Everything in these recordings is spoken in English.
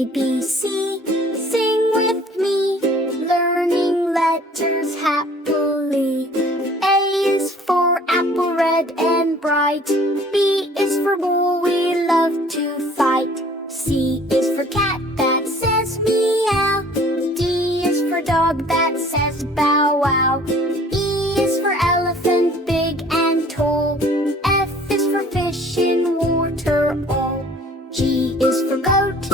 A, B, C, sing with me, learning letters happily. A is for apple, red and bright. B is for bull, we love to fight. C is for cat, that says meow. D is for dog, that says bow wow. E is for elephant, big and tall. F is for fish in water all. G is for goat,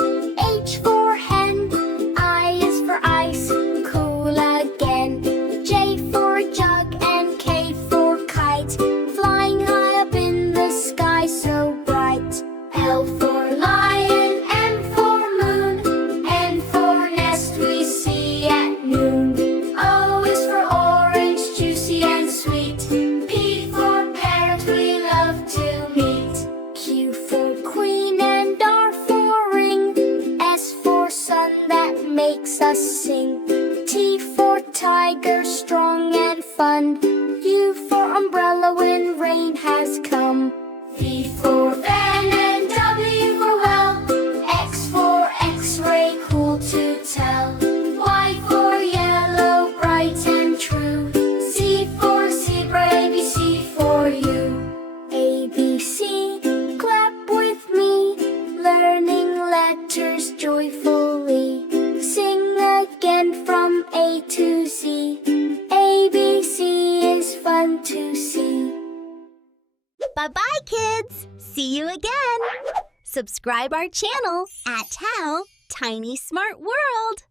H for hen. I is for ice, cool again. J for jug and K for kite, flying high up in the sky so bright. L for lion, M for moon, N for nest we see at noon. O is for orange, juicy and sweet. P for parrot, we love to meet. Q for queen and R for ring. S for sun, that makes us sing. T for tiger, strong and fun. U for umbrella when rain has come. V for fan and W for well. X for x-ray, cool to tell. Y for yellow, bright and true. Z for zebra, ABC for you. A, B, C, clap with me, learning letters joyfully. Sing again from A to Z. A, B, C is fun to see. Bye-bye, kids! See you again! Subscribe our channel at How Tiny Smart World.